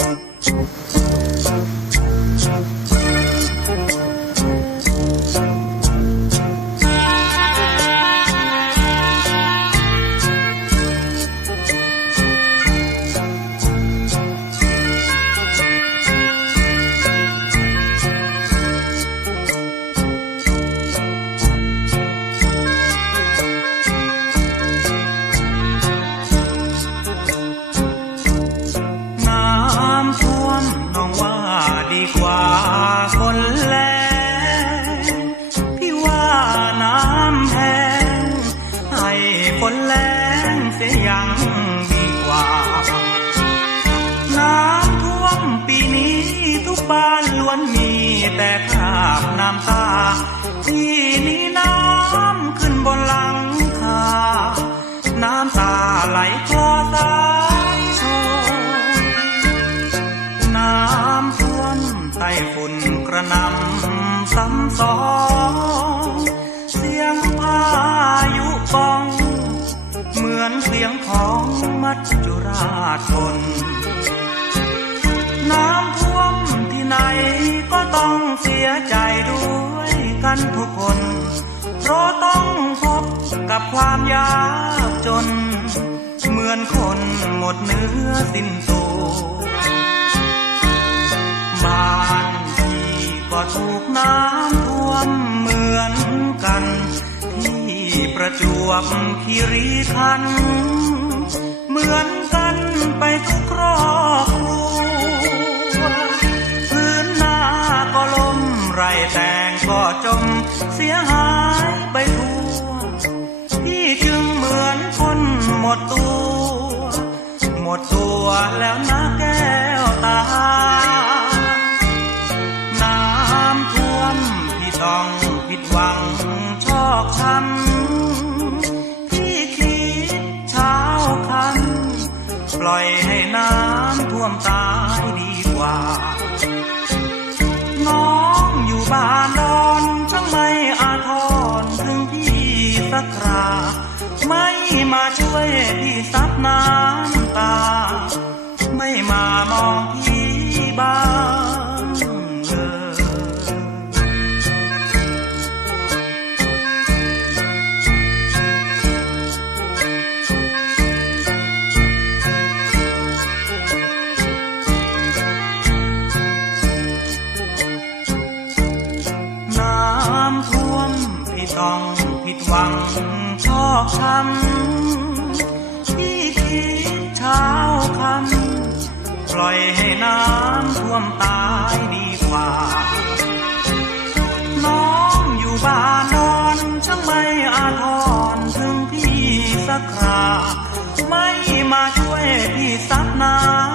น้ กว่าคนแลงพี่ว่าน้ำแพงให้คนแลงเสียยังดีกว่า น้ำท่วมปีนี้ทุกบ้านล้วนมีแต่คราบน้ำตาที่นี้ มัจจุราชน น้ำท่วมที่ไหนก็ต้องเสียใจด้วยกันทุกคน เพราะต้องพบกับความยากจน เหมือนคนหมดเนื้อสิ้นตัวบ้านที่ก็ถูกน้ำท่วมเหมือนกัน ที่ประจวบคีรีขันธ์ เหมือนกันไปทุกครอบครัวพื้นหน้าก็ล้มไรแตงก็จมเสียหายไปทั่วพี่จึงเหมือนคนหมดตัว หมดตัวแล้วนะแก้วตา น้ำท่วมที่ต้องผิดหวังชอกช้ำ ล่อยให้น้ำท่วมตายดีกว่า น้องอยู่บ้านดอนช่างไม่อาทรถึงพี่สักครา ไม่มาช่วยพี่ซับน้ำ หวังชอกช้ำที่คิดเช้าคำปล่อยให้น้ำท่วมตายดีกว่า น้องอยู่บ้านนอนช่างไม่อาทรถึงพี่สักคราไม่มาช่วยพี่ซับน้ำ